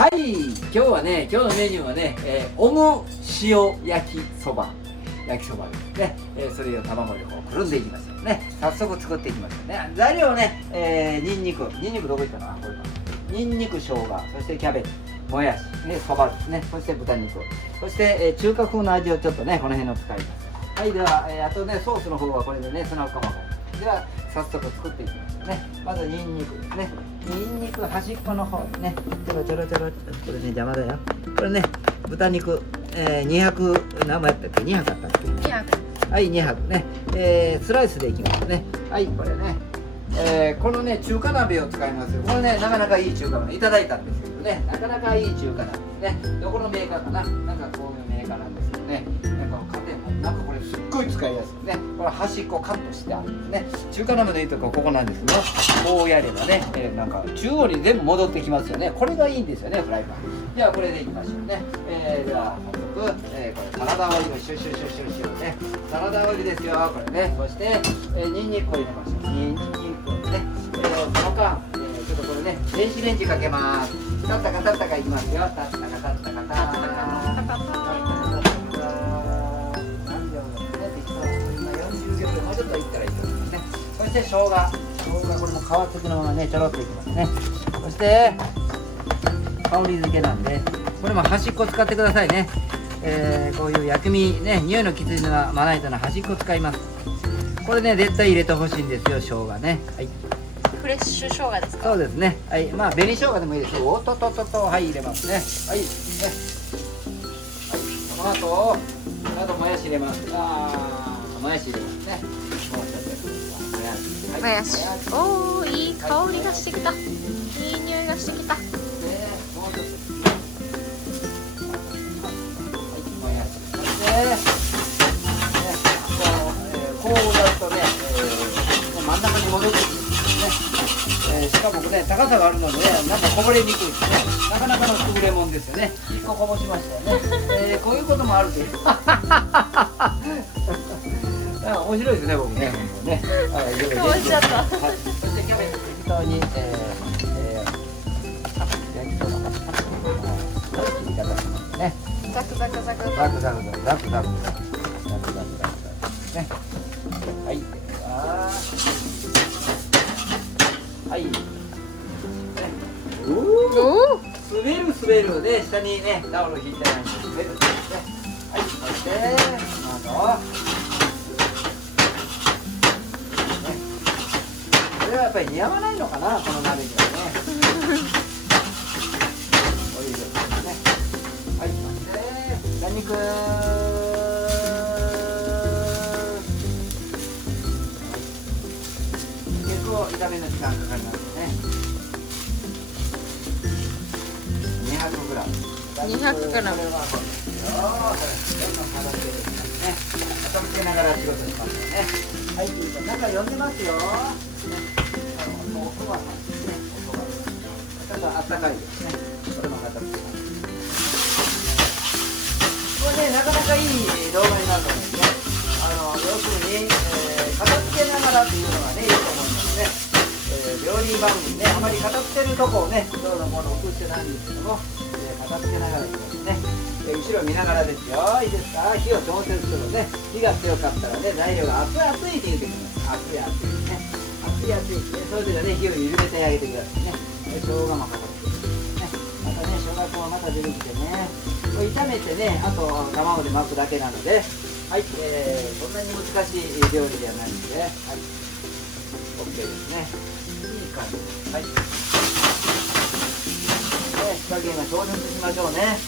はい、今日はね、今日のメニューはね、オム塩焼きそばですね。それを卵でこうくるんでいきますよね。早速作っていきますよね。材料はね、ニンニクどこ行ったかな、これか。ニンニク、生姜、そしてキャベツ、もやし、そばですね。そして豚肉、そして、中華風の味をちょっとね、この辺の使います。はい、では、あとね、ソースの方はこれでね、ツナかまぼこ。では早速作っていきますね。まずニンニクですね。ニンニク端っこの方にね、ちょろこれね邪魔だよ。これね、豚肉、200何枚やったっけ？200あったっけ？200。はい、200ね。スライスでいきますね。はい、これね。このね、中華鍋を使いますよ。これね、なかなかいい中華鍋いただいたんですけどね、なかなかいい中華鍋ですね。どこのメーカーかな、なんかこういうメーカーなんですけどね、なんか家庭もなんかこれすっごい使いやすくね、これ端っこカットしてあるんですね。中華鍋のいいとこここなんですね。こうやればね、なんか中央に全部戻ってきますよね。これがいいんですよね、フライパン。ではこれでいきましょうね。では早速、これサラダオイルをシュね。サラダオイルですよ、これね。そして、ニンニクを入れましょう。ニンニクをね。その間、ちょっとこれね、電子レンジかけます。タッタカいきますよ。タッタカ何秒ですね。適当に今40秒でもうちょっといったらいいと思いますね。そして生姜これも皮付きのままね、ちょろっといきますね。そして香り付けなんで、これも端っこ使ってくださいね。こういう薬味ね、匂いのきついのはまな板の端っこ使います。これね、絶対入れてほしいんですよ、生姜ね。はい。フレッシュ生姜ですか？そうですね。はい、まあ紅生姜でもいいですよ。おっと、はい、入れますね。はい。ね。はい。この後もやし入れます。もやし入れますね。もう一つもやし。おお、いい香りがしてきた。いい匂いがしてきた。もう一つ。もやし。そしてこうやるとね、真ん中に戻ってくるんですね。しかもね、高さがあるので、なんかこぼれにくいですね。なかなかの優れもんですよね。一個こぼしましたよね。こういうこともあるという。面白いですね、僕ね。ね。こぼしちゃった。はい。そしてキャベツ適当に、焼きそばの切り方しますね。ザクザク。ね。はい。はい。滑るで、下にね、タオル引いてないんで滑るんですね。はい。そして、これはやっぱり似合わないのかな、この鍋にはね。オイルですね。はい。そして豚肉。結構炒めの時間かかりますね。200g。傾けながら仕事しますよね。はい、中読んでますよ。おそばさんですね。おそば。ちょっとあったかいですね。これも片付けます。これね、なかなかいい動画になると思うんですね。要するに、片付けながらっていうのがね、いいと思いますね。料理番組ね、あまり片付けるとこをね、どうのものを送ってないんですけども、片付けながらいきますね。後ろ見ながらですよ。いいですか？火を調節するね。火が強かったらね、材料が熱いって言ってください。熱いね。熱い。それではね、火を緩めてあげてくださいね。生姜もかかってね。またね、生姜粉はまた出てきてね。これ炒めてね、あと卵で巻くだけなので、はい、そんなに難しい料理ではないので、はい、OK ですね。いい感じです。はい。火加減は調節しましょうね。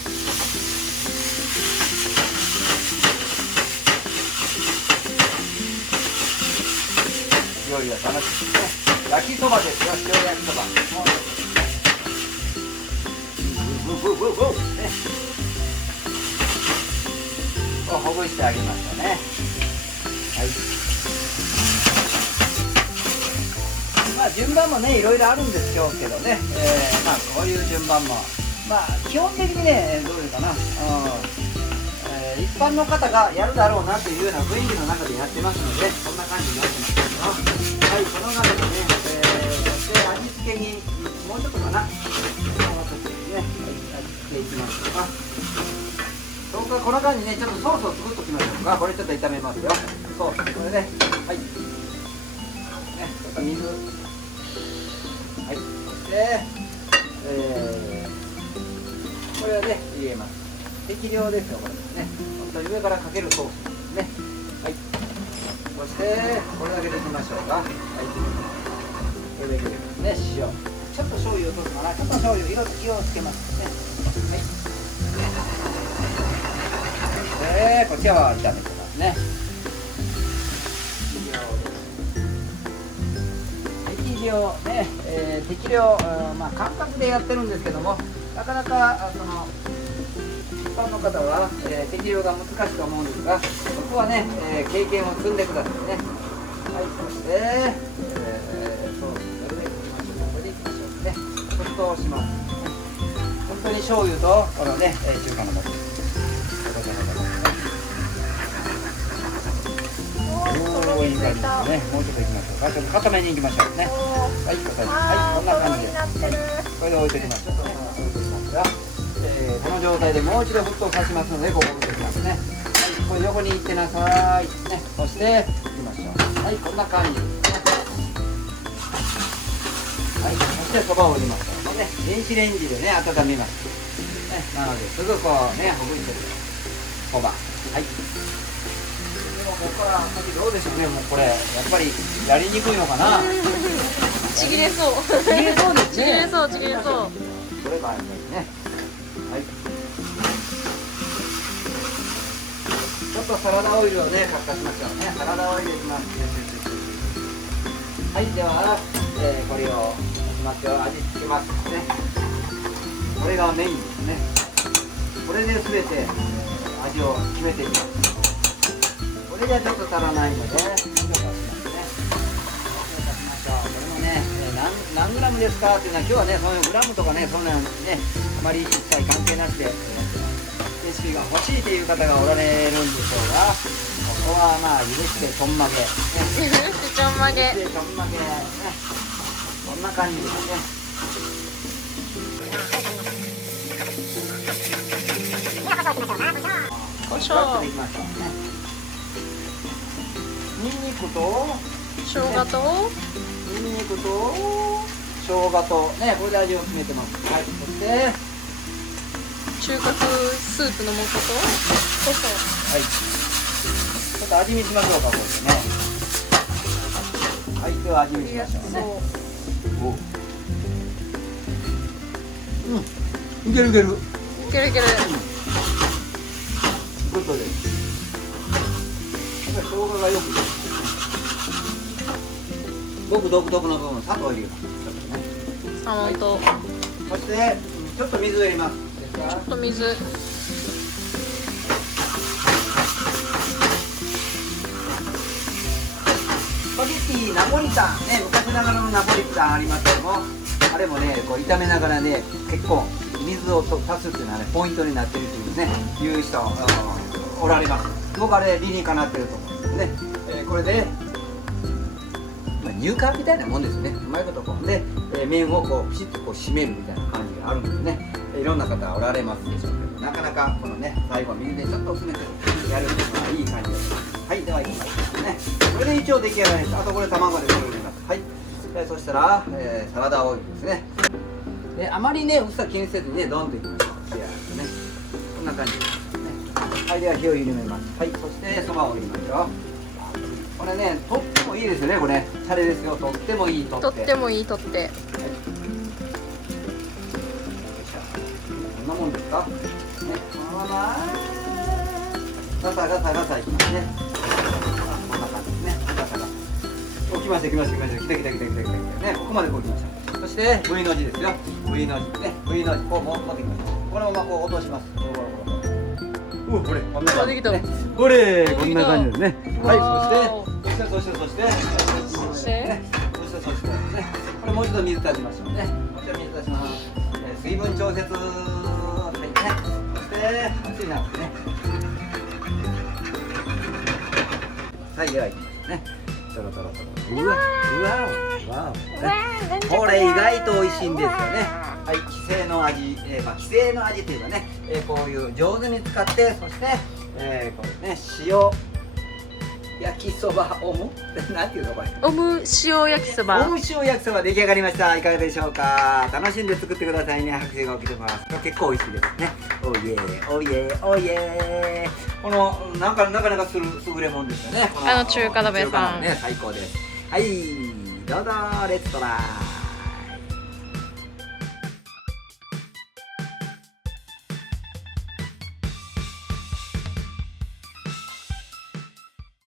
料理は楽しいですね。焼きそばですよ、塩焼きそば。ね。ほぐしてあげましたね。はい。まあ順番もね、いろいろあるんですよけどね。まあこういう順番も、まあ基本的にね、どういうかな。一般の方がやるだろうなというような雰囲気の中でやってますので、こんな感じになってますけど、はい、この中でね、そして味付けにもうちょっとかな、もうちょっとですね、はいか。そうか、この間にね、ちょっとソースを作っておきましょうか。これちょっと炒めますよ。ソース、これね、はい。ね、ちょっと水。はい、そして、これはね、入れます。適量ですよ、これね。本当に上からかけるソースですね。はい。そして、これだけでいきましょうか。はい。これだけでね、塩。ちょっと醤油を落とすかな。ちょっと醤油、色をつけますね。はい。で、こちらは炒めてますね。適量ね、適量、まあ感覚でやってるんですけども、なかなかその一般の方は、適量が難しいと思うんですが、そこはね、経験を積んでくださいね。はい、そして、そうこれでいきましょう。これでいきましょうね。沸騰します。本当に醤油とこのね、中華の素。おー、いい感じですね。もうちょっといきましょうか。ちょっと固めにいきましょうね。はい、固め。はい、こんな感じで。これで置いておきましょう。置いておきますよ。この状態でもう一度沸騰させますので、ここ置いておきますね。はい、これ横に行ってなさい。ね、そしていきましょう。はい、こんな感じですね。はい、そしてそばを入れましょう。ね、電子レンジでね、温めます。ね、なのですぐこうね、ほぐしてくる。そば。はい。ここから先どうでしょうね、もうこれやっぱりやりにくいのかな。ちぎれそう。ちぎれそうですね。ちぎれそう、ちぎれそう。これがありますね。はい。ちょっとサラダオイルをね、かかしましょうね。サラダオイルいきます。はい、では、これをしますよ。味付けますね。これがメインですね。これで全て味を決めていきます。これじゃちょっと足らないので、塩をかしますね。塩をかしましょう。これもね、何グラムですかっていうのは、今日はね、そういうグラムとかね、そんなのね、あまり一切関係なくて、レシピが欲しいという方がおられるんでしょうが、ここはまあ、許してちょんまげ。ね、ちょんまげ。許してちょんまげ。ね、こんな感じですね。胡椒。でいきましょうね。ニンニクと生姜とニンニクと生姜とね、これで味を決めてます。はい、そして中華風スープの素と胡椒。はい、ちょっと味見しましょうか、これでね。はい、では味見しましょうね。うん、いけるいける。いけるいける。グッドです。やっぱり生姜がよくごく独特の部分、砂糖を入れます。サーモンと、そしてちょっと水を入れます。ちょっと水。スパゲッティナポリタンね、昔ながらのナポリタンありますけども、あれもね、こう炒めながらね、結構水を足すっていうのはね、ポイントになってるというね、いう人おられます。僕あれ理にかなってると思うんですね。これで、まあ、乳化みたいなもんですね。うまいことこうで、麺をこうピシッとこう締めるみたいな感じがあるんですね。いろんな方おられますでしょうけど、なかなかこのね、最後水でちょっと薄めてやるっていうのはいい感じです。はい、ではいきますね。これで一応出来上がりです。あとこれ卵でこれ入れます。はい。そしたら、サラダオイルですね。であまりね、薄さ気にせずにね、ドンといきましょう。ね、こんな感じですね。はい、では火を緩めます。はい、そしてそばを入れましょう。これね、とってもいいですよね、これ。シャレですよ、とってもいい、とってもいい、とって。はい、こんなもんですか。ね、このままガサガサガサいきますね。こんな感じですね。ガサガサ。来ました来ました来ました。来た来た来た来た来た。ね、ここまでこう来ました。そして V の字ですよ。V の字ね、V の字こう持ってきました。このままこう落とします。これこんな感じですね。これこんな感じですね。はい、そしてね、これもう一度水足しましょうね。もう一度水足します。水分調節。はいね。そして熱いなね。はい、ではいきますね。トロトロトロ。うわうわうわ。これ意外と美味しいんですよね。はい、既製の味、まあ、既成の味というかね、こういう上手に使って、そして、これね、塩焼きそばオムなんていうのこれ、オム塩焼きそば。オム塩焼きそば出来上がりました。いかがでしょうか。楽しんで作ってくださいね。拍手が起きてます。結構美味しいですね。おいえおいえおいえ。このなかなか優れもんですよね。中華鍋さんね、最高です。はい、どうぞレストラン。